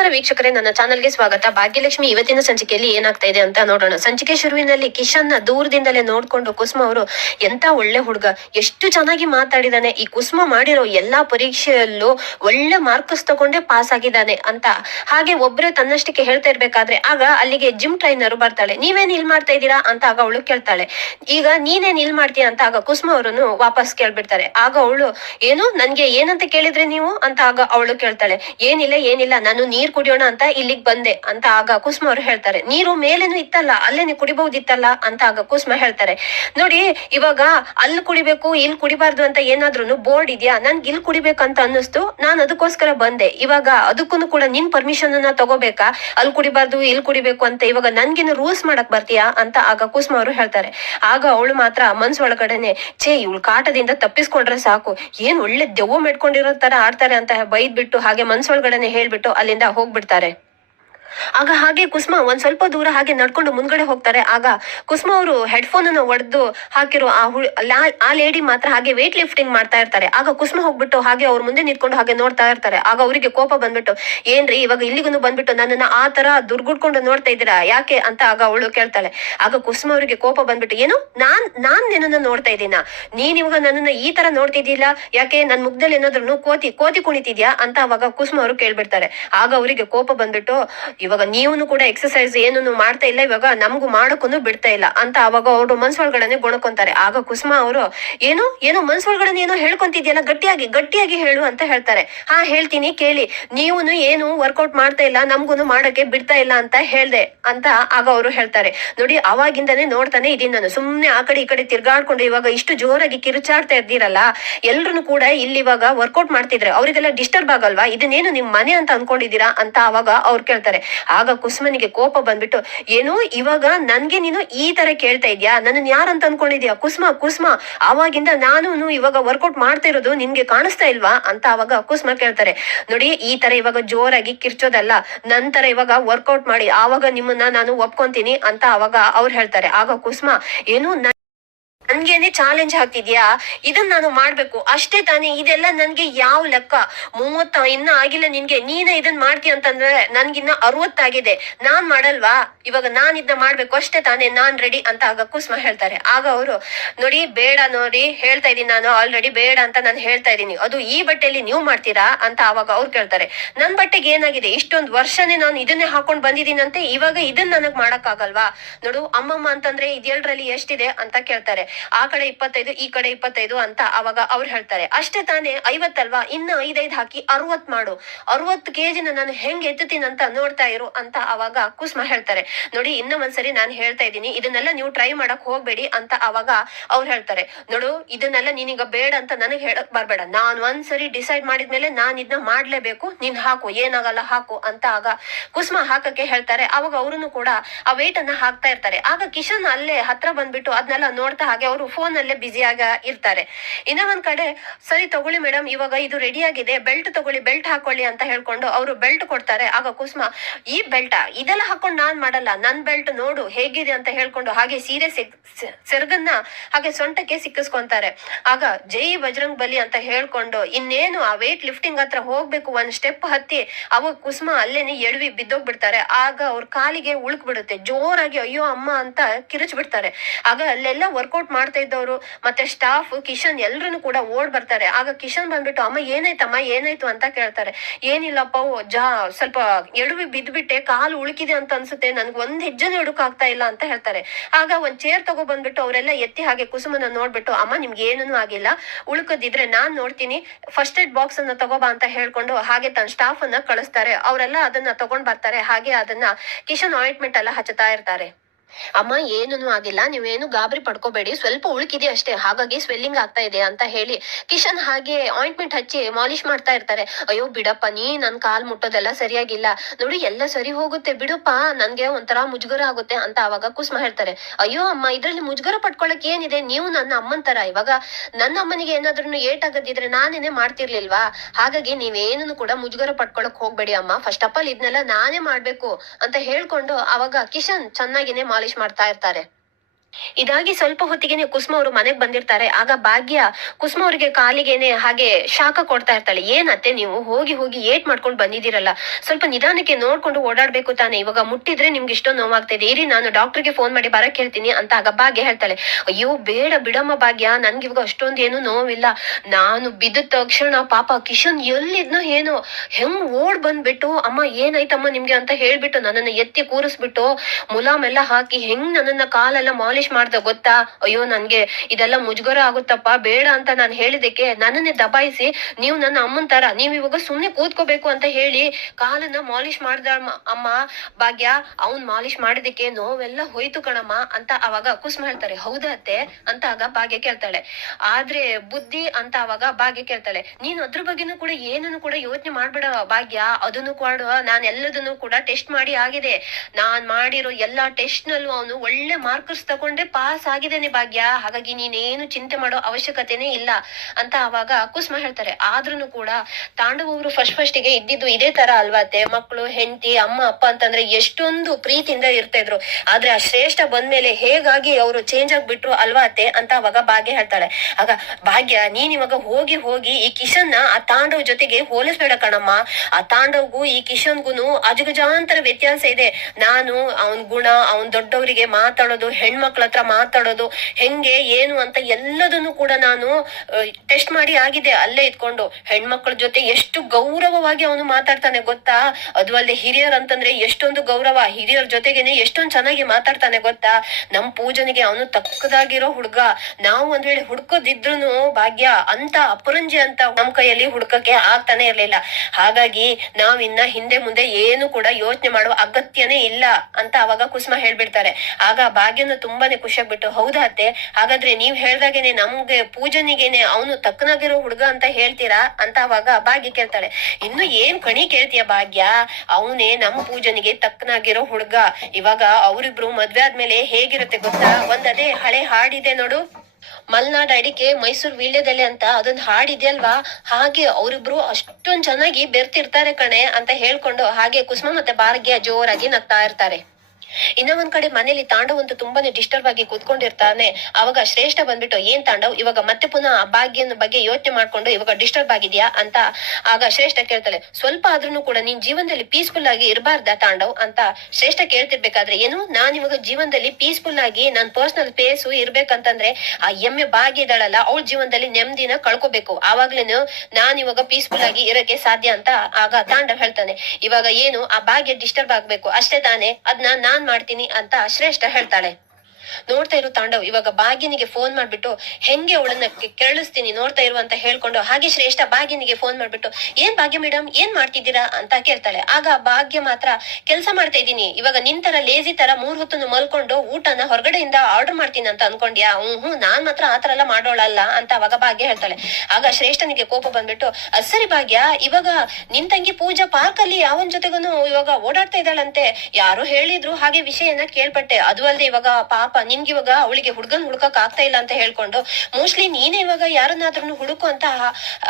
ನಮಸ್ಕಾರ ವೀಕ್ಷಕರೇ, ನನ್ನ ಚಾನಲ್ಗೆ ಸ್ವಾಗತ. ಭಾಗ್ಯಲಕ್ಷ್ಮಿ ಇವತ್ತಿನ ಸಂಚಿಕೆಯಲ್ಲಿ ಏನಾಗ್ತಾ ಇದೆ ಅಂತ ನೋಡೋಣ. ಸಂಚಿಕೆ ಶುರುವಿನಲ್ಲಿ ಕಿಶನ್ನ ದೂರದಿಂದಲೇ ನೋಡ್ಕೊಂಡು ಕುಸುಮ ಅವರು ಎಂತ ಒಳ್ಳೆ ಹುಡುಗ, ಎಷ್ಟು ಚೆನ್ನಾಗಿ ಮಾತಾಡಿದಾನೆ. ಈ ಕುಸುಮ ಮಾಡಿರೋ ಎಲ್ಲಾ ಪರೀಕ್ಷೆಯಲ್ಲೂ ಒಳ್ಳೆ ಮಾರ್ಕ್ಸ್ ತಗೊಂಡೇ ಪಾಸ್ ಆಗಿದ್ದಾನೆ ಅಂತ. ಹಾಗೆ ಒಬ್ರೇ ತನ್ನಷ್ಟಕ್ಕೆ ಹೇಳ್ತಾ ಇರ್ಬೇಕಾದ್ರೆ ಆಗ ಅಲ್ಲಿಗೆ ಜಿಮ್ ಟ್ರೈನರ್ ಬರ್ತಾಳೆ. ನೀವೇನ್ ಇಲ್ ಮಾಡ್ತಾ ಇದ್ದೀರಾ ಅಂತ ಆಗ ಅವಳು ಕೇಳ್ತಾಳೆ. ಈಗ ನೀನೇನ್ ಇಲ್ ಮಾಡ್ತೀಯ ಅಂತ ಆಗ ಕುಸುಮ ಅವರನ್ನು ವಾಪಸ್ ಕೇಳ್ಬಿಡ್ತಾರೆ. ಆಗ ಅವಳು, ಏನು? ನನ್ಗೆ ಏನಂತ ಕೇಳಿದ್ರೆ ನೀವು? ಅಂತ ಆಗ ಅವಳು ಕೇಳ್ತಾಳೆ. ಏನಿಲ್ಲ ಏನಿಲ್ಲ. ನಾನು ನೀರ್ ಕುಡಿಯೋಣ ಅಂತ ಇಲ್ಲಿಗ್ ಬಂದೆ ಅಂತ ಆಗ ಕುಸುಮ ಅವ್ರು ಹೇಳ್ತಾರೆ, ನೀರು ಮೇಲೇನು ಇತ್ತಲ್ಲ, ಅಲ್ಲೇ ನೀವು ಕುಡಿಬಹುದಿತ್ತಲ್ಲ ಅಂತ ಆಗ ಕುಸುಮ ಹೇಳ್ತಾರೆ. ನೋಡಿ, ಇವಾಗ ಅಲ್ಲಿ ಕುಡಿಬೇಕು ಇಲ್ಲಿ ಕುಡಿಬಾರ್ದು ಅಂತ ಏನಾದ್ರೂ ಬೋರ್ಡ್ ಇದೆಯಾ? ನನ್ಗೆ ಇಲ್ಲಿ ಕುಡಿಬೇಕಂತ ಅನ್ನಿಸ್ತು, ನಾನು ಅದಕ್ಕೋಸ್ಕರ ಬಂದೆ. ಇವಾಗ ಅದಕ್ಕೂ ಕೂಡ ನಿನ್ ಪರ್ಮಿಷನ್ ಅನ್ನ ತಗೋಬೇಕಾ? ಅಲ್ಲಿ ಕುಡಿಬಾರ್ದು ಇಲ್ಲಿ ಕುಡಿಬೇಕು ಅಂತ ಇವಾಗ ನನ್ಗೇನು ರೂಲ್ಸ್ ಮಾಡಕ್ ಬರ್ತೀಯಾ? ಅಂತ ಆಗ ಕುಸುಮ ಅವರು ಹೇಳ್ತಾರೆ. ಆಗ ಅವಳು ಮಾತ್ರ ಮನ್ಸ್ ಒಳಗಡೆನೆ, ಛೇ, ಇವಳು ಕಾಟದಿಂದ ತಪ್ಪಿಸ್ಕೊಂಡ್ರೆ ಸಾಕು. ಏನ್ ಒಳ್ಳೆ ದೆವ್ವ ಮೆಟ್ಕೊಂಡಿರೋ ತರ ಆಡ್ತಾರೆ ಅಂತ ಬೈದ್ ಬಿಟ್ಟು ಹಾಗೆ ಮನ್ಸ್ ಒಳಗಡೆನೆ ಹೇಳ್ಬಿಟ್ಟು ಅಲ್ಲಿಂದ ಹೋಗ್ಬಿಡ್ತಾರೆ. ಆಗ ಹಾಗೆ ಕುಸ್ಮ ಒಂದ್ ಸ್ವಲ್ಪ ದೂರ ಹಾಗೆ ನಡ್ಕೊಂಡು ಮುಂದ್ಗಡೆ ಹೋಗ್ತಾರೆ. ಆಗ ಕುಸ್ಮ ಅವರು ಹೆಡ್ಫೋನ್ ಅನ್ನು ಒಡೆದು ಹಾಕಿರೋ ಆ ಹುಳಿ ಆ ಲೇಡಿ ಮಾತ್ರ ಹಾಗೆ ವೇಟ್ ಲಿಫ್ಟಿಂಗ್ ಮಾಡ್ತಾ ಇರ್ತಾರೆ. ಆಗ ಕುಸ್ಮ ಹೋಗ್ಬಿಟ್ಟು ಹಾಗೆ ಅವ್ರ ಮುಂದೆ ನಿಂತ್ಕೊಂಡು ಹಾಗೆ ನೋಡ್ತಾ ಇರ್ತಾರೆ. ಆಗ ಅವರಿಗೆ ಕೋಪ ಬಂದ್ಬಿಟ್ಟು, ಏನ್ರಿ ಇವಾಗ ಇಲ್ಲಿಗೂ ಬಂದ್ಬಿಟ್ಟು ನನ್ನನ್ನ ಆ ತರ ದುರ್ಗುಡ್ಕೊಂಡು ನೋಡ್ತಾ ಇದ್ದೀರಾ? ಯಾಕೆ? ಅಂತ ಆಗ ಅವಳು ಕೇಳ್ತಾಳೆ. ಆಗ ಕುಸ್ಮ ಅವರಿಗೆ ಕೋಪ ಬಂದ್ಬಿಟ್ಟು, ಏನು? ನಾನ್ ನಾನ್ ನಿನ್ನನ್ನ ನೋಡ್ತಾ ಇದ್ದೀನ? ನೀನ್ ಇವಾಗ ನನ್ನನ್ನ ಈ ತರ ನೋಡ್ತಿದ್ದಿಲ್ಲ ಯಾಕೆ? ನನ್ ಮುಗ್ದಲ್ಲಿ ಏನಾದ್ರು ಕೋತಿ ಕೋತಿ ಕುಣಿತಿದ್ಯಾ? ಅಂತ ಅವಾಗ ಕುಸ್ಮ ಅವರು ಕೇಳ್ಬಿಡ್ತಾರೆ. ಆಗ ಅವರಿಗೆ ಕೋಪ ಬಂದ್ಬಿಟ್ಟು ಇವಾಗ ನೀವು ಕೂಡ ಎಕ್ಸಸೈಸ್ ಏನೂ ಮಾಡ್ತಾ ಇಲ್ಲ, ಇವಾಗ ನಮಗೂ ಮಾಡೋಕ್ಕೂ ಬಿಡ್ತಾ ಇಲ್ಲ ಅಂತ ಅವಾಗ ಅವರು ಮನ್ಸೊಳಗಡೆ ಗೊಣಕೊಂತಾರೆ. ಆಗ ಕುಸುಮ ಅವರು, ಏನು ಏನು ಮನ್ಸೊಳಗಡೆ ಏನೋ ಹೇಳ್ಕೊಂತಿದ್ಯಲ್ಲ, ಗಟ್ಟಿಯಾಗಿ ಗಟ್ಟಿಯಾಗಿ ಹೇಳು ಅಂತ ಹೇಳ್ತಾರೆ. ಹಾ, ಹೇಳ್ತೀನಿ, ಕೇಳಿ. ನೀವು ಏನು ವರ್ಕೌಟ್ ಮಾಡ್ತಾ ಇಲ್ಲ, ನಮ್ಗೂನು ಮಾಡಕ್ಕೆ ಬಿಡ್ತಾ ಇಲ್ಲ ಅಂತ ಹೇಳ್ದೆ, ಅಂತ ಆಗ ಅವರು ಹೇಳ್ತಾರೆ. ನೋಡಿ, ಅವಾಗಿಂದನೇ ನೋಡ್ತಾನೆ ಇದೀನಿ ನಾನು. ಸುಮ್ನೆ ಆ ಕಡೆ ಈ ಕಡೆ ತಿರ್ಗಾಡ್ಕೊಂಡು ಇವಾಗ ಇಷ್ಟು ಜೋರಾಗಿ ಕಿರುಚಾಡ್ತಾ ಇದ್ದೀರಲ್ಲ ಎಲ್ರು ಕೂಡ ಇಲ್ಲಿ ಇವಾಗ ವರ್ಕೌಟ್ ಮಾಡ್ತಿದ್ರೆ ಅವರಿಗೆಲ್ಲ ಡಿಸ್ಟರ್ಬ್ ಆಗಲ್ವಾ? ಇದನ್ನೇನು ನಿಮ್ ಮನೆ ಅಂತ ಅನ್ಕೊಂಡಿದ್ದೀರಾ ಅಂತ ಅವಾಗ ಅವ್ರು ಕೇಳ್ತಾರೆ. ಆಗ ಕುಸುಮನಿಗೆ ಕೋಪ ಬಂದ್ಬಿಟ್ಟು, ಏನು ಇವಾಗ ನನ್ಗೆ ನೀನು ಈ ತರ ಕೇಳ್ತಾ ಇದ್ಯಾ? ನನ್ನ ಯಾರಂತ ಅನ್ಕೊಂಡಿದ್ಯಾ? ಕುಸುಮ ಕುಸುಮ ಅವಾಗಿಂದ ನಾನು ಇವಾಗ ವರ್ಕೌಟ್ ಮಾಡ್ತಾ ಇರೋದು ನಿನ್ಗೆ ಕಾಣಿಸ್ತಾ ಇಲ್ವಾ? ಅಂತ ಅವಾಗ ಕುಸುಮ ಕೇಳ್ತಾರೆ, ನೋಡಿ, ಈ ತರ ಇವಾಗ ಜೋರಾಗಿ ಕಿರ್ಚೋದಲ್ಲ ನಂತರ ಇವಾಗ ವರ್ಕೌಟ್ ಮಾಡಿ, ಆವಾಗ ನಿಮ್ಮನ್ನ ನಾನು ಒಪ್ಕೊಂತೀನಿ ಅಂತ ಅವಾಗ ಅವ್ರು ಹೇಳ್ತಾರೆ. ಆಗ ಕುಸುಮ, ಏನು ನನ್ಗೇನೆ ಚಾಲೆಂಜ್ ಹಾಕ್ತಿದ್ಯಾ ಇದನ್ನ ನಾನು ಮಾಡ್ಬೇಕು. ಅಷ್ಟೇ ತಾನೇ, ಇದೆಲ್ಲ ನನ್ಗೆ ಯಾವ ಲೆಕ್ಕ? ಮೂವತ್ತ, ಇನ್ನ ಆಗಿಲ್ಲ ನಿನ್ಗೆ. ನೀನೇ ಇದನ್ ಮಾಡ್ತೀಯ ಅಂತಂದ್ರೆ ನನ್ಗಿನ್ನ ಅರವತ್ತಾಗಿದೆ. ನಾನ್ ಮಾಡಲ್ವಾ? ಇವಾಗ ನಾನ್ ಇದನ್ನ ಮಾಡ್ಬೇಕು. ಅಷ್ಟೇ ತಾನೇ, ನಾನ್ ರೆಡಿ ಅಂತ ಆಗ ಕುಸ್ಮ ಹೇಳ್ತಾರೆ. ಆಗ ಅವರು, ನೋಡಿ, ಬೇಡ ನೋಡಿ, ಹೇಳ್ತಾ ಇದೀನಿ ನಾನು. ಆಲ್ರೆಡಿ ಬೇಡ ಅಂತ ನಾನು ಹೇಳ್ತಾ ಇದ್ದೀನಿ ಅದು ಈ ಬಟ್ಟೆಯಲ್ಲಿ ನೀವು ಮಾಡ್ತೀರಾ? ಅಂತ ಆವಾಗ ಅವ್ರು ಕೇಳ್ತಾರೆ. ನನ್ ಬಟ್ಟೆಗೆ ಏನಾಗಿದೆ? ಇಷ್ಟೊಂದ್ ವರ್ಷನೇ ನಾನು ಇದನ್ನೇ ಹಾಕೊಂಡ್ ಬಂದಿದ್ದೀನಂತೆ. ಇವಾಗ ಇದನ್ನ ನನಗ್ ಮಾಡಕ್ ಆಗಲ್ವಾ ನೋಡು, ಅಮ್ಮಮ್ಮ ಅಂತಂದ್ರೆ ಇದೆಲ್ರಲ್ಲಿ ಎಷ್ಟಿದೆ? ಅಂತ ಕೇಳ್ತಾರೆ. ಆ ಕಡೆ ಇಪ್ಪತ್ತೈದು, ಈ ಕಡೆ ಇಪ್ಪತ್ತೈದು ಅಂತ ಅವಾಗ ಅವ್ರು ಹೇಳ್ತಾರೆ. ಅಷ್ಟೇ ತಾನೇ ಐವತ್ತಲ್ವಾ? ಇನ್ನ ಐದೈದ್ ಹಾಕಿ ಅರವತ್ ಮಾಡು. ಅರವತ್ತ್ ಕೆ ಜಿನ ನಾನು ಹೆಂಗ್ ಎತ್ತುತ್ತೀನಿ ಅಂತ ನೋಡ್ತಾ ಇರು ಅಂತ ಅವಾಗ ಕುಸುಮ ಹೇಳ್ತಾರೆ. ನೋಡಿ, ಇನ್ನ ಒಂದ್ಸರಿ ನಾನು ಹೇಳ್ತಾ ಇದ್ದೀನಿ. ಇದನ್ನೆಲ್ಲ ನೀವು ಟ್ರೈ ಮಾಡಕ್ ಹೋಗ್ಬೇಡಿ ಅಂತ ಅವಾಗ ಅವ್ರು ಹೇಳ್ತಾರೆ. ನೋಡು, ಇದನ್ನೆಲ್ಲ ನೀನೀಗ ಬೇಡ ಅಂತ ನನಗೆ ಹೇಳಕ್ ಬರ್ಬೇಡ. ನಾನ್ ಒಂದ್ಸರಿ ಡಿಸೈಡ್ ಮಾಡಿದ್ಮೇಲೆ ನಾನ್ ಇದನ್ನ ಮಾಡ್ಲೇಬೇಕು. ನೀನ್ ಹಾಕು, ಏನಾಗಲ್ಲ ಹಾಕು ಅಂತ ಆಗ ಕುಸ್ಮ ಹಾಕಕ್ಕೆ ಹೇಳ್ತಾರೆ. ಅವಾಗ ಅವರನ್ನು ಕೂಡ ಆ ವೇಟ್ ಅನ್ನ ಹಾಕ್ತಾ ಇರ್ತಾರೆ. ಆಗ ಕಿಶನ್ ಅಲ್ಲೇ ಹತ್ರ ಬಂದ್ಬಿಟ್ಟು ಅದನ್ನೆಲ್ಲ ನೋಡ್ತಾ ಹಾಗೆ ಅವರು ಫೋನ್ ಅಲ್ಲೇ ಬ್ಯುಸಿ ಆಗ ಇರ್ತಾರೆ. ಇನ್ನ ಒಂದ್ ಕಡೆ, ಸರಿ ತಗೊಳ್ಳಿ ಮೇಡಮ್ ಇವಾಗ ಇದು ರೆಡಿ ಆಗಿದೆ ಬೆಲ್ಟ್ ತಗೊಳ್ಳಿ ಬೆಲ್ಟ್ ಹಾಕೊಳ್ಳಿ ಅಂತ ಹೇಳ್ಕೊಂಡು ಅವರು ಬೆಲ್ಟ್ ಕೊಡ್ತಾರೆ. ಆಗ ಕುಸ್ಮ, ಈ ಬೆಲ್ಟ ಇದೆಲ್ಲ ಹಾಕೊಂಡು ನಾನ್ ಮಾಡಲ್ಲ, ನನ್ ಬೆಲ್ಟ್ ನೋಡು, ಹೇಗಿದೆ ಅಂತ ಹೇಳ್ಕೊಂಡು ಹಾಗೆ ಸೀರೆ ಸೆರಗನ್ನ ಹಾಗೆ ಸೊಂಟಕ್ಕೆ ಸಿಕ್ಕಿಸ್ಕೊಂತಾರೆ. ಆಗ ಜೈ ಬಜರಂಗ್ ಬಲಿ ಅಂತ ಹೇಳ್ಕೊಂಡು ಇನ್ನೇನು ಆ ವೇಟ್ ಲಿಫ್ಟಿಂಗ್ ಹತ್ರ ಹೋಗ್ಬೇಕು, ಒಂದ್ ಸ್ಟೆಪ್ ಹತ್ತಿ, ಅವಾಗ ಕುಸ್ಮ ಅಲ್ಲೇನೆ ಎಡವಿ ಬಿದ್ದೋಗ್ಬಿಡ್ತಾರೆ. ಆಗ ಅವ್ರ ಕಾಲಿಗೆ ಉಳುಕ್ ಬಿಡುತ್ತೆ. ಜೋರಾಗಿ ಅಯ್ಯೋ ಅಮ್ಮ ಅಂತ ಕಿರಿಚ್ ಬಿಡ್ತಾರೆ. ಆಗ ಅಲ್ಲೆಲ್ಲ ವರ್ಕೌಟ್ ಮಾಡ್ತಾ ಇದ್ದವರು, ಮತ್ತೆ ಸ್ಟಾಫ್ ಕಿಶನ್ ಎಲ್ರು ಕೂಡ ಓಡ್ ಬರ್ತಾರೆ. ಆಗ ಕಿಶನ್ ಬಂದ್ಬಿಟ್ಟು, ಅಮ್ಮ, ಏನಾಯ್ತಮ್ಮ? ಏನಾಯ್ತು? ಅಂತ ಕೇಳ್ತಾರೆ. ಏನಿಲ್ಲಪ್ಪ ಜಾ, ಸ್ವಲ್ಪ ಎಡವಿ ಬಿದ್ಬಿಟ್ಟೆ, ಕಾಲು ಉಳುಕಿದೆ ಅಂತ ಅನ್ಸುತ್ತೆ. ನನ್ಗೆ ಒಂದ್ ಹೆಜ್ಜೆನೂ ಆಗ್ತಾ ಇಲ್ಲ ಅಂತ ಹೇಳ್ತಾರೆ. ಆಗ ಒಂದ್ ಚೇರ್ ತಗೋ ಬಂದ್ಬಿಟ್ಟು ಅವರೆಲ್ಲ ಎತ್ತಿ ಹಾಗೆ ಕುಸುಮನ ನೋಡ್ಬಿಟ್ಟು, ಅಮ್ಮ, ನಿಮ್ಗೆ ಏನೂ ಆಗಿಲ್ಲ. ಉಳ್ಕದಿದ್ರೆ ನಾನ್ ನೋಡ್ತೀನಿ. ಫಸ್ಟ್ ಏಡ್ ಬಾಕ್ಸ್ ಅನ್ನ ತಗೋಬಾ ಅಂತ ಹೇಳ್ಕೊಂಡು, ಹಾಗೆ ತನ್ನ ಸ್ಟಾಫ್ ಅನ್ನ ಕಳಿಸ್ತಾರೆ. ಅವರೆಲ್ಲ ಅದನ್ನ ತಗೊಂಡ್ ಬರ್ತಾರೆ. ಹಾಗೆ ಅದನ್ನ ಕಿಶನ್ ಆಯಿಂಟ್ಮೆಂಟ್ ಎಲ್ಲ ಹಚ್ಚತಾ ಇರ್ತಾರೆ. ಅಮ್ಮ ಏನೂ ಆಗಿಲ್ಲ, ನೀವೇನು ಗಾಬರಿ ಪಡ್ಕೋಬೇಡಿ, ಸ್ವಲ್ಪ ಉಳುಕಿದೆ ಅಷ್ಟೇ, ಹಾಗಾಗಿ ಸ್ವೆಲ್ಲಿಂಗ್ ಆಗ್ತಾ ಇದೆ ಅಂತ ಹೇಳಿ ಕಿಶನ್ ಹಾಗೆ ಆಯಿಂಟ್ಮೆಂಟ್ ಹಚ್ಚಿ ಮಾಲಿಶ್ ಮಾಡ್ತಾ ಇರ್ತಾರೆ. ಅಯ್ಯೋ, ಬಿಡಪ್ಪ ನೀ ನನ್ ಕಾಲ್ ಮುಟ್ಟೋದೆಲ್ಲ ಸರಿಯಾಗಿಲ್ಲ. ನೋಡಿ, ಎಲ್ಲ ಸರಿ ಹೋಗುತ್ತೆ, ಬಿಡಪ್ಪ, ನನ್ಗೆ ಒಂಥರ ಮುಜುಗರ ಆಗುತ್ತೆ ಅಂತ ಅವಾಗ ಕುಸುಮ ಹೇಳ್ತಾರೆ. ಅಯ್ಯೋ, ಅಮ್ಮ, ಇದ್ರಲ್ಲಿ ಮುಜುಗರ ಪಡ್ಕೊಳಕ್ ಏನಿದೆ? ನೀವು ನನ್ನ ಅಮ್ಮನ್ ತರ, ಇವಾಗ ನನ್ನ ಅಮ್ಮನಿಗೆ ಏನಾದ್ರೂ ಏಟ್ ಆಗದಿದ್ರೆ ನಾನೇನೆ ಮಾಡ್ತಿರ್ಲಿಲ್ವಾ? ಹಾಗಾಗಿ ನೀವೇನೂ ಕೂಡ ಮುಜುಗರ ಪಡ್ಕೊಳಕ್ ಹೋಗ್ಬೇಡಿ, ಅಮ್ಮ. ಫಸ್ಟ್ ಆಫ್ ಆಲ್ ಇದನ್ನೆಲ್ಲ ನಾನೇ ಮಾಡ್ಬೇಕು ಅಂತ ಹೇಳ್ಕೊಂಡು ಅವಾಗ ಕಿಶನ್ ಚೆನ್ನಾಗಿನೇ ಮಾಲಿಶ್ ಮಾಡ್ತಾ ಇರ್ತಾರೆ. ಇದಾಗಿ ಸ್ವಲ್ಪ ಹೊತ್ತಿಗೆನೆ ಕುಸುಮ ಅವರು ಮನೆಗ್ ಬಂದಿರ್ತಾರೆ. ಆಗ ಭಾಗ್ಯ ಕುಸುಮ ಅವ್ರಿಗೆ ಕಾಲಿಗೆನೆ ಹಾಗೆ ಶಾಖ ಕೊಡ್ತಾ ಇರ್ತಾಳೆ. ಏನತ್ತೆ ನೀವು? ಹೋಗಿ ಹೋಗಿ ಏಟ್ ಮಾಡ್ಕೊಂಡು ಬಂದಿದ್ದೀರಲ್ಲ. ಸ್ವಲ್ಪ ನಿಧಾನಕ್ಕೆ ನೋಡ್ಕೊಂಡು ಓಡಾಡ್ಬೇಕು ತಾನೆ. ಇವಾಗ ಮುಟ್ಟಿದ್ರೆ ನಿಮ್ಗೆ ಇಷ್ಟೊಂದು ನೋವಾಗ್ತಾ ಇದೆ. ಇರಿ, ನಾನು ಡಾಕ್ಟರ್ಗೆ ಫೋನ್ ಮಾಡಿ ಬರಕ್ ಹೇಳ್ತೀನಿ ಅಂತ ಆಗ ಭಾಗ್ಯ ಹೇಳ್ತಾಳೆ. ಅಯ್ಯೋ, ಬೇಡ ಬಿಡಮ್ಮ ಭಾಗ್ಯ. ನನ್ಗೆ ಇವಾಗ ಅಷ್ಟೊಂದು ಏನು ನೋವಿಲ್ಲ. ನಾನು ಬಿದ್ದ ತಕ್ಷಣ ಪಾಪ ಕಿಶನ್ ಎಲ್ಲಿದ್ನೋ ಏನೋ. ಹೆಂಗ್ ಓಡ್ ಬಂದ್ಬಿಟ್ಟು, ಅಮ್ಮ, ಏನಾಯ್ತಮ್ಮ ನಿಮ್ಗೆ? ಅಂತ ಹೇಳ್ಬಿಟ್ಟು ನನ್ನನ್ನ ಎತ್ತಿ ಕೂರಿಸ್ಬಿಟ್ಟು, ಮುಲಾಮೆಲ್ಲ ಹಾಕಿ ಹೆಂಗ್ ನನ್ನನ್ನ ಕಾಲೆಲ್ಲ ಮಾಲಿಶ್ ಮಾಡ್ದ ಗೊತ್ತಾ? ಅಯ್ಯೋ, ನನ್ಗೆ ಇದೆಲ್ಲ ಮುಜುಗರ ಆಗುತ್ತಪ್ಪ, ಬೇಡ ಅಂತ ನಾನು ಹೇಳಿದಕ್ಕೆ ನನ್ನನ್ನೇ ದಬಾಯಿಸಿ ನೀವು ನನ್ನ ಅಮ್ಮನ್ ತರ, ನೀವ್ ಇವಾಗ ಸುಮ್ನೆ ಕೂತ್ಕೋಬೇಕು ಅಂತ ಹೇಳಿ ಕಾಲನ್ನ ಮಾಲಿಶ್ ಮಾಡ್ದ ಅಮ್ಮ- ಭಾಗ್ಯ, ಅವ್ನ್ ಮಾಲಿಶ್ ಮಾಡಿದಕ್ಕೆ ನೋವೆಲ್ಲ ಹೋಯ್ತು ಕಣಮ್ಮ ಅಂತ ಅವಾಗ ಕುಸುಮ ಹೇಳ್ತಾರೆ. ಹೌದಾ ಅತ್ತೆ? ಅಂತ ಆಗ ಭಾಗ್ಯ ಕೇಳ್ತಾಳೆ. ಆದ್ರೆ ಬುದ್ಧಿ ಅಂತ ಅವಾಗ ಭಾಗ್ಯ ಕೇಳ್ತಾಳೆ. ನೀನು ಅದ್ರ ಬಗ್ಗೆನೂ ಕೂಡ ಏನನ್ನು ಕೂಡ ಯೋಚನೆ ಮಾಡ್ಬೇಡ ಭಾಗ್ಯ, ಅದನ್ನು ಕೂಡ. ನಾನ್ ಎಲ್ಲದನ್ನು ಕೂಡ ಟೆಸ್ಟ್ ಮಾಡಿ ಆಗಿದೆ. ನಾನ್ ಮಾಡಿರೋ ಎಲ್ಲಾ ಟೆಸ್ಟ್ ನಲ್ಲೂ ಅವನು ಒಳ್ಳೆ ಮಾರ್ಕ್ಸ್ ತಗೊಂಡೆ ಪಾಸ್ ಆಗಿದ್ದೇನೆ ಭಾಗ್ಯ, ಹಾಗಾಗಿ ನೀನೇನು ಚಿಂತೆ ಮಾಡೋ ಅವಶ್ಯಕತೆನೇ ಇಲ್ಲ ಅಂತ ಅವಾಗ ಕುಸುಮ ಹೇಳ್ತಾರೆ. ಆದ್ರೂ ಕೂಡ ತಾಂಡವರು ಫಸ್ಟ್ ಫಸ್ಟ್ಗೆ ಇದ್ದಿದ್ದು ಇದೇ ತರ ಅಲ್ವಾತೆ ಮಕ್ಕಳು ಹೆಂಡತಿ, ಅಮ್ಮ, ಅಪ್ಪ ಅಂತಂದ್ರೆ ಎಷ್ಟೊಂದು ಪ್ರೀತಿಯಿಂದ ಇರ್ತಾ ಇದ್ರು. ಆದ್ರೆ ಆ ಶ್ರೇಷ್ಠ ಬಂದ್ಮೇಲೆ ಹೇಗಾಗಿ ಅವರು ಚೇಂಜ್ ಆಗ್ಬಿಟ್ರು ಅಲ್ವಾ ಅತ್ತೆ ಅಂತ ಅವಾಗ ಭಾಗ್ಯ ಹೇಳ್ತಾಳೆ. ಆಗ, ಭಾಗ್ಯ, ನೀನ್ ಇವಾಗ ಹೋಗಿ ಹೋಗಿ ಈ ಕಿಶನ್ನ ಆ ತಾಂಡವ್ ಜೊತೆಗೆ ಹೋಲಿಸ್ಬೇಡ ಕಣಮ್ಮ. ಆ ತಾಂಡವ್ಗೂ ಈ ಕಿಶನ್ಗುನು ಅಜಗಜಾಂತರ ವ್ಯತ್ಯಾಸ ಇದೆ. ನಾನು ಅವನ್ ಗುಣ, ಅವನ್ ದೊಡ್ಡವರಿಗೆ ಮಾತಾಡೋದು, ಹೆಣ್ಮಕ್ಳ ಹತ್ರ ಮಾತಾಡೋದು, ಹೆಂಗೆ, ಏನು ಅಂತ ಎಲ್ಲದನ್ನು ಕೂಡ ನಾನು ಟೆಸ್ಟ್ ಮಾಡಿ ಆಗಿದೆ. ಅಲ್ಲೇ ಇದ್ಕೊಂಡು ಹೆಣ್ಮಕ್ಳ ಜೊತೆ ಎಷ್ಟು ಗೌರವವಾಗಿ ಅವನು ಮಾತಾಡ್ತಾನೆ ಗೊತ್ತಾ? ಅದು ಅಲ್ಲದೆ ಹಿರಿಯರ್ ಅಂತಂದ್ರೆ ಎಷ್ಟೊಂದು ಗೌರವ. ಹಿರಿಯರ ಜೊತೆಗೇನೆ ಎಷ್ಟೊಂದು ಚೆನ್ನಾಗಿ ಮಾತಾಡ್ತಾನೆ ಗೊತ್ತಾ? ನಮ್ ಪೂಜನಿಗೆ ಅವನು ತಕ್ಕದಾಗಿರೋ ಹುಡ್ಗ. ನಾವು ಒಂದ್ ವೇಳೆ ಹುಡ್ಕೋದಿದ್ರು ಭಾಗ್ಯ ಅಂತ ಅಪರಂಜಿ ಅಂತ ನಮ್ ಕೈಯಲ್ಲಿ ಹುಡ್ಕಕ್ಕೆ ಆಗ್ತಾನೆ ಇರ್ಲಿಲ್ಲ. ಹಾಗಾಗಿ ನಾವಿನ್ನ ಹಿಂದೆ ಮುಂದೆ ಏನು ಕೂಡ ಯೋಚನೆ ಮಾಡುವ ಅಗತ್ಯನೇ ಇಲ್ಲ ಅಂತ ಅವಾಗ ಕುಸುಮ ಹೇಳ್ಬಿಡ್ತಾರೆ. ಆಗ ಭಾಗ್ಯನ ತುಂಬಾನೇ ಖುಷಿಯಾಗ್ಬಿಟ್ಟು ಹೌದಾ ಅತ್ತೆ? ಹಾಗಾದ್ರೆ ನೀವ್ ಹೇಳ್ದಾಗೇನೆ ನಮ್ಗೆ ಪೂಜನಿಗೇನೆ ಅವನು ತಕ್ಕನಾಗಿರೋ ಹುಡ್ಗ ಅಂತ ಹೇಳ್ತೀರಾ? ಅಂತ ಅವಾಗ ಭಾಗ್ಯ ಕೇಳ್ತಾಳೆ. ಇನ್ನು ಏನ್ ಕಣಿ ಕೇಳ್ತೀಯ ಭಾಗ್ಯ? ಅವನೇ ನಮ್ ಪೂಜನಿಗೆ ತಕ್ಕನಾಗಿರೋ ಹುಡ್ಗ. ಇವಾಗ ಅವ್ರಿಬ್ರು ಮದ್ವೆ ಆದ್ಮೇಲೆ ಹೇಗಿರುತ್ತೆ ಗೊತ್ತಾ? ಒಂದ್ ಅದೇ ಹಳೆ ಹಾಡಿದೆ ನೋಡು. ಮಲ್ನಾಡ್ ಅಡಿಕೆ ಮೈಸೂರ್ ವೀಳ್ಯದೆಲೆ ಅಂತ ಅದೊಂದು ಹಾಡಿದೆಯಲ್ವಾ ಹಾಗೆ ಅವರಿಬ್ರು ಅಷ್ಟೊಂದ್ ಚೆನ್ನಾಗಿ ಬೆರ್ತಿರ್ತಾರೆ ಕಣೆ ಅಂತ ಹೇಳ್ಕೊಂಡು ಹಾಗೆ ಕುಸುಮ ಮತ್ತೆ ಭಾಗ್ಯ ಜೋರಾಗಿ ನಗ್ತಾ ಇರ್ತಾರೆ. ಇನ್ನ ಒಂದ್ ಕಡೆ ಮನೇಲಿ ತಾಂಡವ್ ಅಂತೂ ತುಂಬಾನೇ ಡಿಸ್ಟರ್ಬ್ ಆಗಿ ಕೂತ್ಕೊಂಡಿರ್ತಾನೆ. ಅವಾಗ ಶ್ರೇಷ್ಠ ಬಂದ್ಬಿಟ್ಟು, ಏನ್ ತಾಂಡವ್? ಇವಾಗ ಮತ್ತೆ ಪುನಃ ಆ ಭಾಗ್ಯನ ಬಗ್ಗೆ ಯೋಚನೆ ಮಾಡ್ಕೊಂಡು ಇವಾಗ ಡಿಸ್ಟರ್ಬ್ ಆಗಿದ್ಯಾ? ಅಂತ ಆಗ ಶ್ರೇಷ್ಠ ಕೇಳ್ತಾಳೆ, ಸ್ವಲ್ಪ ಆದ್ರೂ ಕೂಡ ನೀನ್ ಜೀವನದಲ್ಲಿ ಪೀಸ್ಫುಲ್ ಆಗಿ ಇರಬಾರ್ದ ತಾಂಡವ್? ಅಂತ ಶ್ರೇಷ್ಠ ಕೇಳ್ತಿರ್ಬೇಕಾದ್ರೆ, ಏನು? ನಾನ್ ಇವಾಗ ಜೀವನದಲ್ಲಿ ಪೀಸ್ಫುಲ್ ಆಗಿ ನನ್ ಪರ್ಸನಲ್ ಪೇಸ್ ಇರ್ಬೇಕಂತಂದ್ರೆ ಆ ಎಮ್ಮೆ ಭಾಗ್ಯ ಇದ್ದಾಳಲ್ಲ ಅವಳ ಜೀವನದಲ್ಲಿ ನೆಮ್ಮದಿನ ಕಳ್ಕೋಬೇಕು. ಆವಾಗ್ಲೇನು ನಾನ್ ಇವಾಗ ಪೀಸ್ಫುಲ್ ಆಗಿ ಇರಕ್ಕೆ ಸಾಧ್ಯ? ಅಂತ ಆಗ ತಾಂಡವ್ ಹೇಳ್ತಾನೆ, ಇವಾಗ ಏನು? ಆ ಭಾಗ್ಯ ಡಿಸ್ಟರ್ಬ್ ಆಗ್ಬೇಕು. ಅಷ್ಟೇ ತಾನೇ. ಅದ್ನ ನಾನ್ ಮಾಡ್ತೀನಿ ಅಂತ ಶ್ರೇಷ್ಠ ಹೇಳ್ತಾಳೆ. ನೋಡ್ತಾ ಇರೋ ತಾಂಡವ್, ಇವಾಗ ಬಾಗಿನಿಗೆ ಫೋನ್ ಮಾಡ್ಬಿಟ್ಟು ಹೆಂಗೆ ಅವಳನ್ನ ಕೇಳಿಸ್ತೀನಿ ನೋಡ್ತಾ ಇರು ಅಂತ ಹೇಳ್ಕೊಂಡು, ಹಾಗೆ ಶ್ರೇಷ್ಠ ಬಾಗಿನಿಗೆ ಫೋನ್ ಮಾಡ್ಬಿಟ್ಟು, ಏನ್ ಭಾಗ್ಯ ಮೇಡಮ್ ಏನ್ ಮಾಡ್ತಿದ್ದೀರಾ ಅಂತ ಕೇಳ್ತಾಳೆ. ಆಗ ಭಾಗ್ಯ ಮಾತ್ರ ಕೆಲಸ ಮಾಡ್ತಾ ಇದ್ದೀನಿ. ಇವಾಗ ನಿನ್ ತರ ಲೇಜಿ ತರ ಮೂರ್ ಹೊತ್ತು ಮಲ್ಕೊಂಡು ಊಟನ ಹೊರಗಡೆಯಿಂದ ಆರ್ಡರ್ ಮಾಡ್ತೀನಿ ಅಂತ ಅನ್ಕೊಂಡ್ಯಾ? ಹ್ಮ್ ನಾನ್ ಮಾತ್ರ ಆತರ ಎಲ್ಲ ಮಾಡೋಳಲ್ಲ ಅಂತ ಅವಾಗ ಭಾಗ್ಯ ಹೇಳ್ತಾಳೆ. ಆಗ ಶ್ರೇಷ್ಠನಿಗೆ ಕೋಪ ಬಂದ್ಬಿಟ್ಟು ಅಸರಿ ಸರಿ ಭಾಗ್ಯ, ಇವಾಗ ನಿನ್ ತಂಗಿ ಪೂಜಾ ಪಾರ್ಕ್ ಅಲ್ಲಿ ಯಾವನ್ ಜೊತೆಗೂ ಇವಾಗ ಓಡಾಡ್ತಾ ಇದ್ದಾಳಂತೆ. ಯಾರು ಹೇಳಿದ್ರು ಹಾಗೆ ವಿಷಯನ ಕೇಳ್ಪಟ್ಟೆ. ಅದು ಅಲ್ಲದೆ ಇವಾಗ ಪಾಪ ನಿನ್ಗೆ ಇವಾಗ ಅವಳಿಗೆ ಹುಡುಗನ್ ಹುಡುಕಕ್ ಆಗ್ತಾ ಇಲ್ಲ ಅಂತ ಹೇಳ್ಕೊಂಡು ಮೋಸ್ಟ್ಲಿ ನೀನೇ ಇವಾಗ ಯಾರನ್ನಾದ್ರೂ ಹುಡುಕು ಅಂತ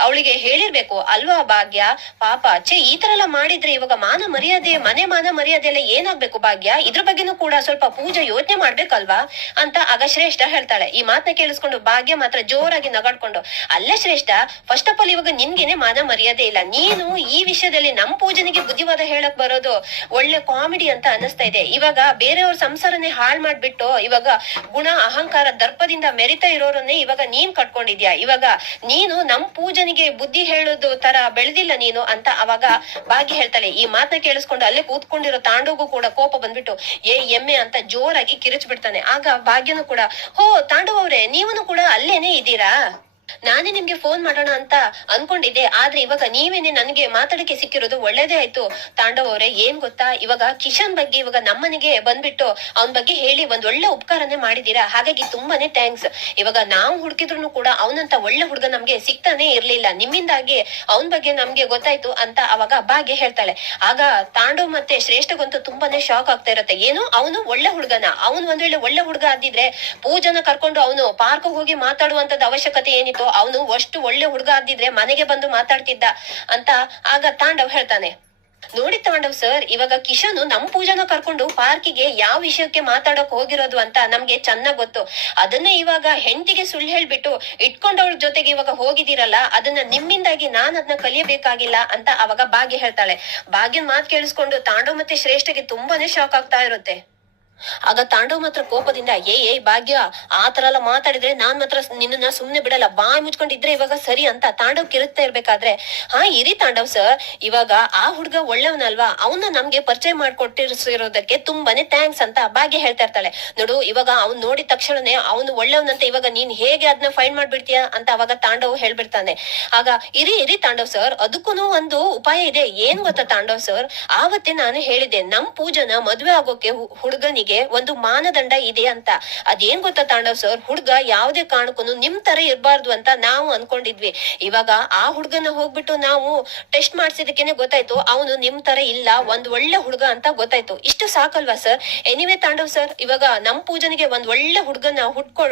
ಅವಳಿಗೆ ಹೇಳಿರ್ಬೇಕು. ಅಲ್ವಾ ಭಾಗ್ಯ? ಪಾಪ ಅಚ್ಚೆ ಈ ತರ ಎಲ್ಲ ಮಾಡಿದ್ರೆ ಇವಾಗ ಮಾನ ಮರ್ಯಾದೆ, ಮನೆ ಮಾನ ಮರ್ಯಾದೆ ಎಲ್ಲ ಏನಾಗ್ಬೇಕು ಭಾಗ್ಯ? ಇದ್ರ ಬಗ್ಗೆನೂ ಕೂಡ ಸ್ವಲ್ಪ ಪೂಜೆ ಯೋಚನೆ ಮಾಡ್ಬೇಕಲ್ವಾ? ಅಂತ ಆಗ ಶ್ರೇಷ್ಠ ಹೇಳ್ತಾಳೆ. ಈ ಮಾತನ್ನ ಕೇಳಿಸ್ಕೊಂಡು ಭಾಗ್ಯ ಮಾತ್ರ ಜೋರಾಗಿ ನಗಾಡ್ಕೊಂಡು, ಅಲ್ಲೇ ಶ್ರೇಷ್ಠ ಫಸ್ಟ್ ಆಫ್ ಆಲ್ ಇವಾಗ ನಿನ್ಗೆನೆ ಮಾನ ಮರ್ಯಾದೆ ಇಲ್ಲ. ನೀನು ಈ ವಿಷಯದಲ್ಲಿ ನಮ್ ಪೂಜನಿಗೆ ಬುದ್ಧಿವಾದ ಹೇಳಕ್ ಬರೋದು ಒಳ್ಳೆ ಕಾಮಿಡಿ ಅಂತ ಅನಿಸ್ತಾ ಇದೆ. ಇವಾಗ ಬೇರೆಯವ್ರ ಸಂಸಾರನೇ ಹಾಳ್ ಮಾಡ್ಬಿಟ್ಟು ಇವಾಗ ಗುಣ ಅಹಂಕಾರ ದರ್ಪದಿಂದ ಮೆರಿತಾ ಇರೋರನ್ನೇ ಇವಾಗ ನೀನ್ ಕಟ್ಕೊಂಡಿದ್ಯಾ? ಇವಾಗ ನೀನು ನಮ್ ಪೂಜನಿಗೆ ಬುದ್ಧಿ ಹೇಳೋದು ತರ ಬೆಳೆದಿಲ್ಲ ನೀನು ಅಂತ ಅವಾಗ ಭಾಗ್ಯ ಹೇಳ್ತಾಳೆ. ಈ ಮಾತನ್ನ ಕೇಳಿಸ್ಕೊಂಡು ಅಲ್ಲೇ ಕೂತ್ಕೊಂಡಿರೋ ತಾಂಡವಗೂ ಕೂಡ ಕೋಪ ಬಂದ್ಬಿಟ್ಟು, ಏ, ಎಮ್ಮೆ ಅಂತ ಜೋರಾಗಿ ಕಿರಿಚ್ ಬಿಡ್ತಾನೆ ಆಗ ಭಾಗ್ಯನು ಕೂಡ, ಹೋ ತಾಂಡವ್ ಅವ್ರೆ ನೀವನು ಕೂಡ ಅಲ್ಲೇನೆ ಇದ್ದೀರಾ? ನಾನೇ ನಿಮ್ಗೆ ಫೋನ್ ಮಾಡೋಣ ಅಂತ ಅನ್ಕೊಂಡಿದ್ದೆ. ಆದ್ರೆ ಇವಾಗ ನೀವೇನೆ ನನ್ಗೆ ಮಾತಾಡಕ್ಕೆ ಸಿಕ್ಕಿರೋದು ಒಳ್ಳೇದೇ ಆಯ್ತು. ತಾಂಡವ್ ಅವರೇ, ಏನ್ ಗೊತ್ತಾ? ಇವಾಗ ಕಿಶನ್ ಬಗ್ಗೆ ಇವಾಗ ನಮ್ಮನೆಗೆ ಬಂದ್ಬಿಟ್ಟು ಅವನ್ ಬಗ್ಗೆ ಹೇಳಿ ಒಂದ್ ಒಳ್ಳೆ ಉಪಕಾರನೇ ಮಾಡಿದೀರಾ ಹಾಗಾಗಿ ತುಂಬಾನೇ ಥ್ಯಾಂಕ್ಸ್ ಇವಾಗ ನಾವು ಹುಡುಕಿದ್ರು ಕೂಡ ಅವನಂತ ಒಳ್ಳೆ ಹುಡುಗ ನಮ್ಗೆ ಸಿಗ್ತಾನೆ ಇರ್ಲಿಲ್ಲ. ನಿಮ್ಮಿಂದಾಗಿ ಅವನ್ ಬಗ್ಗೆ ನಮ್ಗೆ ಗೊತ್ತಾಯ್ತು ಅಂತ ಅವಾಗ ಭಾಗ್ಯ ಹೇಳ್ತಾಳೆ. ಆಗ ತಾಂಡವ್ ಮತ್ತೆ ಶ್ರೇಷ್ಠಗಂತೂ ತುಂಬಾನೇ ಶಾಕ್ ಆಗ್ತಾ ಇರತ್ತೆ. ಏನು? ಅವನು ಒಳ್ಳೆ ಹುಡುಗನ? ಅವನು ಒಂದ್ ವೇಳೆ ಒಳ್ಳೆ ಹುಡುಗ ಆದಿದ್ರೆ ಪೂಜನ ಕರ್ಕೊಂಡು ಅವನು ಪಾರ್ಕ್ ಹೋಗಿ ಮಾತಾಡುವಂತದ ಅವಶ್ಯಕತೆ ಏನಿತ್ತು? ಅವನು ಅಷ್ಟು ಒಳ್ಳೆ ಹುಡುಗ ಆದಿದ್ರೆ ಮನೆಗೆ ಬಂದು ಮಾತಾಡ್ತಿದ್ದ ಅಂತ ಆಗ ತಾಂಡವ್ ಹೇಳ್ತಾನೆ. ನೋಡಿ ತಾಂಡವ್ ಸರ್ ಇವಾಗ ಕಿಶನು ನಮ್ ಪೂಜಾನ ಕರ್ಕೊಂಡು ಪಾರ್ಕಿಗೆ ಯಾವ ವಿಷಯಕ್ಕೆ ಮಾತಾಡಕ್ ಹೋಗಿರೋದು ಅಂತ ನಮ್ಗೆ ಚೆನ್ನಾಗ್ ಗೊತ್ತು. ಅದನ್ನ ಇವಾಗ ಹೆಂಡತಿಗೆ ಸುಳ್ಳು ಹೇಳ್ಬಿಟ್ಟು ಇಟ್ಕೊಂಡವ್ರ ಜೊತೆಗೆ ಇವಾಗ ಹೋಗಿದಿರಲ್ಲ ಅದನ್ನ ನಿಮ್ಮಿಂದಾಗಿ ನಾನ್ ಅದನ್ನ ಕಲಿಯಬೇಕಾಗಿಲ್ಲ ಅಂತ ಅವಾಗ ಭಾಗ್ಯ ಹೇಳ್ತಾಳೆ. ಭಾಗ್ಯನ್ ಮಾತ್ ಕೇಳಿಸ್ಕೊಂಡು ತಾಂಡವ್ ಮತ್ತೆ ಶ್ರೇಷ್ಠಗೆ ತುಂಬಾನೇ ಶಾಕ್ ಆಗ್ತಾ ಇರುತ್ತೆ. ಆಗ ತಾಂಡವ್ ಮಾತ್ರ ಕೋಪದಿಂದ, ಏ ಏ, ಭಾಗ್ಯ, ಆ ತರ ಎಲ್ಲ ಮಾತಾಡಿದ್ರೆ ನಾನ್ ಮಾತ್ರ ನಿನ್ನ ಸುಮ್ನೆ ಬಿಡಲ್ಲ, ಬಾಯಿ ಮುಚ್ಕೊಂಡಿದ್ರೆ ಇವಾಗ ಸರಿ ಅಂತ ತಾಂಡವ್ ಕಿರುತ್ತಾ ಇರ್ಬೇಕಾದ್ರೆ, ಹಾ, ಇರಿ ತಾಂಡವ್ ಸರ್, ಇವಾಗ ಆ ಹುಡ್ಗ ಒಳ್ಳೆಯವನಲ್ವಾ ಅವನ್ನ ನಮ್ಗೆ ಪರಿಚಯ ಮಾಡ್ಕೊಟ್ಟಿರೋದಕ್ಕೆ ತುಂಬಾನೇ ಥ್ಯಾಂಕ್ಸ್ ಅಂತ ಭಾಗ್ಯ ಹೇಳ್ತಾ ಇರ್ತಾಳೆ. ನೋಡು, ಇವಾಗ ಅವ್ನ್ ನೋಡಿದ ತಕ್ಷಣನೇ ಅವನು ಒಳ್ಳೆಯವನಂತ ಇವಾಗ ನೀನ್ ಹೇಗೆ ಅದನ್ನ ಫೈಂಡ್ ಮಾಡ್ಬಿಡ್ತೀಯ ಅಂತ ಅವಾಗ ತಾಂಡವ್ ಹೇಳ್ಬಿಡ್ತಾನೆ. ಆಗ, ಇರಿ ಇರಿ ತಾಂಡವ್ ಸರ್ ಅದಕ್ಕೂ ಒಂದು ಉಪಾಯ ಇದೆ, ಏನ್ ಗೊತ್ತಾ ತಾಂಡವ್ ಸರ್, ಆವತ್ತೇ ನಾನು ಹೇಳಿದೆ ನಮ್ ಪೂಜನ ಮದ್ವೆ ಆಗೋಕೆ ಹು- ಹುಡುಗನಿಗೆ ಒಂದು ಮಾನದಂಡ ಇದೆ ಅಂತ. ಅದೇನ್ ಗೊತ್ತಾ ತಾಂಡವ್ ಸರ್? ಹುಡ್ಗ ಯಾವ್ದೇ ಕಾರಣಕ್ಕೂ ನಿಮ್ ತರ ಇರಬಾರ್ದು ಅಂತ ನಾವು ಅನ್ಕೊಂಡಿದ್ವಿ. ಇವಾಗ ಆ ಹುಡ್ಗನ ಹೋಗ್ಬಿಟ್ಟು ನಾವು ಟೆಸ್ಟ್ ಮಾಡ್ಸಿದಕ್ಕೇನೆ ಗೊತ್ತಾಯ್ತು, ಅವನು ನಿಮ್ ತರ ಇಲ್ಲ, ಒಂದ್ ಒಳ್ಳೆ ಹುಡುಗ ಅಂತ ಗೊತ್ತಾಯ್ತು. ಇಷ್ಟು ಸಾಕಲ್ವಾ ಸರ್? ಎನಿವೆ ತಾಂಡವ್ ಸರ್, ಇವಾಗ ನಮ್ ಪೂಜನಿಗೆ ಒಂದ್ ಒಳ್ಳೆ ಹುಡ್ಗನ ಹುಡ್ಕೊ,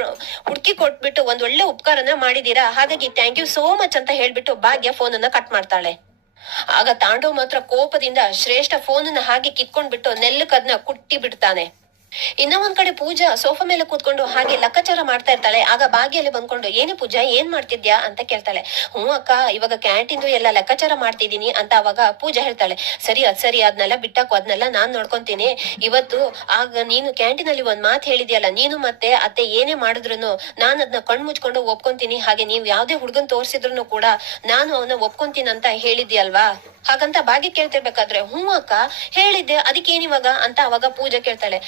ಹುಡ್ಕಿ ಕೊಟ್ಬಿಟ್ಟು ಒಂದ್ ಒಳ್ಳೆ ಉಪಕಾರನ ಮಾಡಿದೀರಾ ಹಾಗಾಗಿ ಥ್ಯಾಂಕ್ ಯು ಸೋ ಮಚ್ ಅಂತ ಹೇಳ್ಬಿಟ್ಟು ಭಾಗ್ಯ ಫೋನ್ ಅನ್ನ ಕಟ್ ಮಾಡ್ತಾಳೆ. ಆಗ ತಾಂಡವ್ ಮಾತ್ರ ಕೋಪದಿಂದ ಶ್ರೇಷ್ಠ ಫೋನನ್ನ ಹಾಗೆ ಕಿತ್ಕೊಂಡ್ಬಿಟ್ಟು ನೆಲ್ಲಕ್ಕದ್ನ ಕುಟ್ಟಿ ಬಿಡ್ತಾನೆ. ಇನ್ನ ಒಂದ್ ಕಡೆ ಪೂಜಾ ಸೋಫಾ ಮೇಲೆ ಕೂತ್ಕೊಂಡು ಹಾಗೆ ಲೆಕ್ಕಾಚಾರ ಮಾಡ್ತಾ ಇರ್ತಾಳೆ. ಆಗ ಬಾಗಿಯಲ್ಲಿ ಬಂದ್ಕೊಂಡು, ಏನೇ ಪೂಜಾ, ಏನ್ ಮಾಡ್ತಿದ್ಯಾ? ಅಂತ ಕೇಳ್ತಾಳೆ. ಹ್ಞೂ ಅಕ್ಕ, ಇವಾಗ ಕ್ಯಾಂಟೀನ್ದು ಎಲ್ಲ ಲೆಕ್ಕಾಚಾರ ಮಾಡ್ತಿದೀನಿ ಅಂತ ಅವಾಗ ಪೂಜಾ ಹೇಳ್ತಾಳೆ. ಸರಿ, ಅದ್ ಸರಿ, ಅದ್ನೆಲ್ಲ ಬಿಟ್ಟಾಕು, ಅದ್ನೆಲ್ಲ ನಾನ್ ನೋಡ್ಕೊಂತೀನಿ. ಇವತ್ತು ಆಗ ನೀನು ಕ್ಯಾಂಟೀನ್ ಅಲ್ಲಿ ಒಂದ್ ಮಾತು ಹೇಳಿದ್ಯಲ್ಲ, ನೀನು ಮತ್ತೆ ಅತ್ತೆ ಏನೇ ಮಾಡಿದ್ರು ನಾನು ಅದನ್ನ ಕಣ್ ಮುಚ್ಕೊಂಡು ಒಪ್ಕೊಂತೀನಿ. ಹಾಗೆ ನೀವ್ ಯಾವ್ದೇ ಹುಡ್ಗನ್ ತೋರ್ಸಿದ್ರು ಕೂಡ ನಾನು ಅವನ ಒಪ್ಕೊಂತೀನಿ ಅಂತ ಹೇಳಿದ್ಯಲ್ವಾ? ಹಾಗಂತ ಬಾಗಿ ಕೇಳ್ತಿರ್ಬೇಕಾದ್ರೆ, ಹ್ಞೂ ಅಕ್ಕ, ಹೇಳಿದ್ದೆ ಅದಕ್ಕೇನಿವಾಗ ಅಂತ ಅವಾಗ ಪೂಜಾ ಕೇಳ್ತಾಳೆ.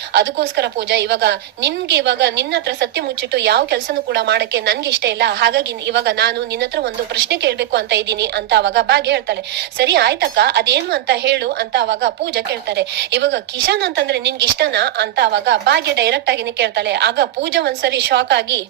ಅದಕ್ಕೋಸ್ಕರ ಪೂಜಾ, ಇವಾಗ ನಿನ್ಗೆ ಇವಾಗ ನಿನ್ನ ಹತ್ರ ಸತ್ಯ ಮುಚ್ಚಿಟ್ಟು ಯಾವ ಕೆಲಸನೂ ಕೂಡ ಮಾಡಕ್ಕೆ ನನ್ಗೆ ಇಷ್ಟ ಇಲ್ಲ. ಹಾಗಾಗಿ ಇವಾಗ ನಾನು ನಿನ್ನ ಹತ್ರ ಒಂದು ಪ್ರಶ್ನೆ ಕೇಳ್ಬೇಕು ಅಂತ ಇದ್ದೀನಿ ಅಂತ ಅವಾಗ ಭಾಗ್ಯ ಹೇಳ್ತಾಳೆ. ಸರಿ ಆಯ್ತಕ್ಕ, ಅದೇನು ಅಂತ ಹೇಳು ಅಂತ ಅವಾಗ ಪೂಜಾ ಕೇಳ್ತಾರೆ. ಇವಾಗ ಕಿಶನ್ ಅಂತಂದ್ರೆ ನಿನ್ಗೆ ಇಷ್ಟನಾ ಅಂತ ಅವಾಗ ಭಾಗ್ಯ ಡೈರೆಕ್ಟ್ ಆಗಿನೇ ಕೇಳ್ತಾಳೆ. ಆಗ ಪೂಜಾ ಒಂದ್ಸರಿ ಶಾಕ್ ಆಗಿ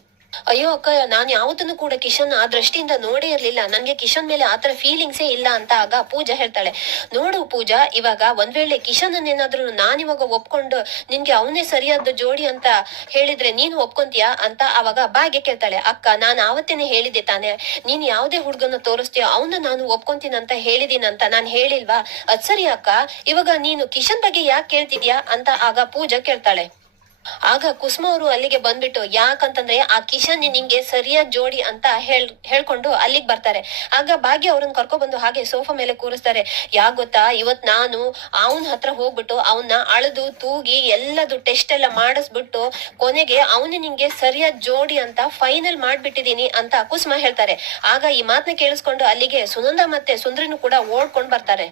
ಅಯ್ಯೋ ಅಕ್ಕ, ನಾನ್ ಯಾವತ್ತೂ ಕೂಡ ಕಿಶನ್ ಆ ದೃಷ್ಟಿಯಿಂದ ನೋಡೇ ಇರ್ಲಿಲ್ಲ. ನನ್ಗೆ ಕಿಶನ್ ಮೇಲೆ ಆತರ ಫೀಲಿಂಗ್ಸೇ ಇಲ್ಲ ಅಂತ ಆಗ ಪೂಜಾ ಹೇಳ್ತಾಳೆ. ನೋಡು ಪೂಜಾ, ಇವಾಗ ಒಂದ್ ವೇಳೆ ಕಿಶನ್ ಏನಾದ್ರು ನಾನ್ ಇವಾಗ ಒಪ್ಕೊಂಡು ನಿನ್ಗೆ ಅವನೇ ಸರಿಯಾದ ಜೋಡಿ ಅಂತ ಹೇಳಿದ್ರೆ ನೀನು ಒಪ್ಕೊಂತೀಯ ಅಂತ ಅವಾಗ ಬಾಗೆ ಕೇಳ್ತಾಳೆ. ಅಕ್ಕ, ನಾನ್ ಆವತ್ತೇನೆ ಹೇಳಿದ್ದೆ ತಾನೆ. ನೀನ್ ಯಾವ್ದೇ ಹುಡ್ಗನ ತೋರಿಸ್ತೀಯೋ ಅವನ್ನ ನಾನು ಒಪ್ಕೊಂತೀನಿ ಅಂತ ಹೇಳಿದೀನಂತ ನಾನ್ ಹೇಳಿಲ್ವಾ? ಅದ್ ಸರಿ ಅಕ್ಕ, ಇವಾಗ ನೀನು ಕಿಶನ್ ಬಗ್ಗೆ ಯಾಕೆ ಕೇಳ್ತಿದ್ಯಾ ಅಂತ ಆಗ ಪೂಜಾ ಕೇಳ್ತಾಳೆ. ಆಗ ಕುಸುಮ ಅವರು ಅಲ್ಲಿಗೆ ಬಂದ್ಬಿಟ್ಟು, ಯಾಕಂತಂದ್ರೆ ಆ ಕಿಶನ್ ನಿಂಗೆ ಸರಿಯಾದ ಜೋಡಿ ಅಂತ ಹೇಳ್, ಹೇಳ್ಕೊಂಡು ಅಲ್ಲಿಗೆ ಬರ್ತಾರೆ. ಆಗ ಭಾಗ್ಯ ಅವ್ರನ್ನ ಕರ್ಕೊಬಂದು ಹಾಗೆ ಸೋಫಾ ಮೇಲೆ ಕೂರಿಸ್ತಾರೆ. ಯಾ ಗೊತ್ತಾ, ಇವತ್ ನಾನು ಅವನ ಹತ್ರ ಹೋಗ್ಬಿಟ್ಟು ಅವನ್ನ ಅಳದು ತೂಗಿ ಎಲ್ಲದು ಟೆಸ್ಟ್ ಎಲ್ಲ ಮಾಡಿಸ್ಬಿಟ್ಟು ಕೊನೆಗೆ ಅವನು ನಿಂಗೆ ಸರಿಯಾದ ಜೋಡಿ ಅಂತ ಫೈನಲ್ ಮಾಡ್ಬಿಟ್ಟಿದೀನಿ ಅಂತ ಕುಸುಮ ಹೇಳ್ತಾರೆ. ಆಗ ಈ ಮಾತನ್ನ ಕೇಳಿಸ್ಕೊಂಡು ಅಲ್ಲಿಗೆ ಸುನಂದ ಮತ್ತೆ ಸುಂದ್ರಿನೂ ಕೂಡ ಓಡ್ಕೊಂಡ್ ಬರ್ತಾರೆ.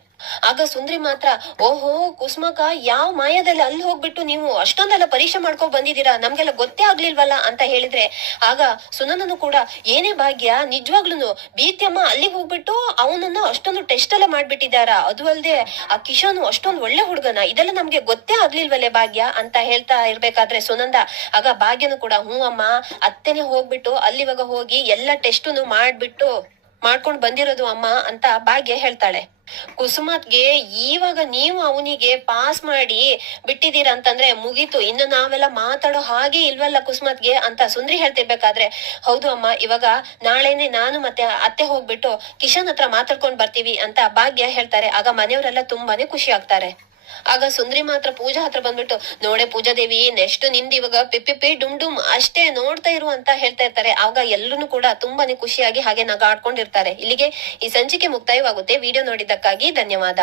ಆಗ ಸುಂದ್ರಿ ಮಾತ್ರ, ಓಹೋ ಕುಸುಮಕ ಯಾವ ಮಾಯದಲ್ಲಿ ಅಲ್ಲಿ ಹೋಗ್ಬಿಟ್ಟು ನೀವು ಅಷ್ಟೊಂದೆಲ್ಲ ಪರೀಕ್ಷೆ ಮಾಡ್ಕೊಂಡ್ ಬಂದಿದ್ದೀರಾ? ನಮ್ಗೆಲ್ಲ ಗೊತ್ತೇ ಆಗ್ಲಿಲ್ವಲ್ಲ ಅಂತ ಹೇಳಿದ್ರೆ, ಆಗ ಸುನಂದನು ಕೂಡ, ಏನೇ ಭಾಗ್ಯ, ನಿಜವಾಗ್ಲೂನು, ಬೀತ್ಯಮ್ಮ ಅಲ್ಲಿಗೆ ಹೋಗ್ಬಿಟ್ಟು ಅವನನ್ನ ಅಷ್ಟೊಂದು ಟೆಸ್ಟ್ ಎಲ್ಲ ಮಾಡ್ಬಿಟ್ಟಿದಾರ ಅದು ಅಲ್ಲದೆ ಆ ಕಿಶೋನು ಅಷ್ಟೊಂದು ಒಳ್ಳೆ ಹುಡುಗನ. ಇದೆಲ್ಲ ನಮ್ಗೆ ಗೊತ್ತೇ ಆಗ್ಲಿಲ್ವಲ್ಲೇ ಭಾಗ್ಯ ಅಂತ ಹೇಳ್ತಾ ಇರ್ಬೇಕಾದ್ರೆ ಸುನಂದ. ಆಗ ಭಾಗ್ಯನು ಕೂಡ, ಹ್ಞೂ ಅಮ್ಮ, ಅತ್ತೆನೆ ಹೋಗ್ಬಿಟ್ಟು ಅಲ್ಲಿವಾಗ ಹೋಗಿ ಎಲ್ಲ ಟೆಸ್ಟುನು ಮಾಡ್ಬಿಟ್ಟು, ಮಾಡ್ಕೊಂಡ್ ಬಂದಿರೋದು ಅಮ್ಮ ಅಂತ ಭಾಗ್ಯ ಹೇಳ್ತಾಳೆ. ಕುಸುಮತ್ಗೆ ಈವಾಗ ನೀವು ಅವನಿಗೆ ಪಾಸ್ ಮಾಡಿ ಬಿಟ್ಟಿದೀರ ಅಂತಂದ್ರೆ ಮುಗೀತು. ಇನ್ನು ನಾವೆಲ್ಲ ಮಾತಾಡೋ ಹಾಗೆ ಇಲ್ವಲ್ಲ ಕುಸುಮತ್ಗೆ ಅಂತ ಸುಂದ್ರಿ ಹೇಳ್ತಿರ್ಬೇಕಾದ್ರೆ, ಹೌದು ಅಮ್ಮ, ಇವಾಗ ನಾಳೆನೆ ನಾನು ಮತ್ತೆ ಅತ್ತೆ ಹೋಗ್ಬಿಟ್ಟು ಕಿಶನ್ ಹತ್ರ ಮಾತಾಡ್ಕೊಂಡ್ ಬರ್ತೀವಿ ಅಂತ ಭಾಗ್ಯ ಹೇಳ್ತಾರೆ. ಆಗ ಮನೆಯವರೆಲ್ಲ ತುಂಬಾನೇ ಖುಷಿ ಆಗ್ತಾರೆ. ಆಗ ಸುಂದ್ರಿ ಮಾತ್ರ ಪೂಜಾ ಹತ್ರ ಬಂದ್ಬಿಟ್ಟು, ನೋಡೆ ಪೂಜಾ ದೇವಿ ನೆಕ್ಸ್ಟ್ ನಿಂದ್ ಇವಾಗ ಪಿಪ್ಪಿಪ್ಪಿ ಡುಮ್ ಡುಮ್ ಅಷ್ಟೇ ನೋಡ್ತಾ ಇರು ಅಂತ ಹೇಳ್ತಾ ಇರ್ತಾರೆ. ಆಗ ಎಲ್ಲರೂ ಕೂಡ ತುಂಬಾನೇ ಖುಷಿಯಾಗಿ ಹಾಗೆ ನಗಾಡ್ಕೊಂಡಿರ್ತಾರೆ ಇಲ್ಲಿಗೆ ಈ ಸಂಚಿಕೆ ಮುಕ್ತಾಯವಾಗುತ್ತೆ. ವಿಡಿಯೋ ನೋಡಿದ್ದಕ್ಕಾಗಿ ಧನ್ಯವಾದ.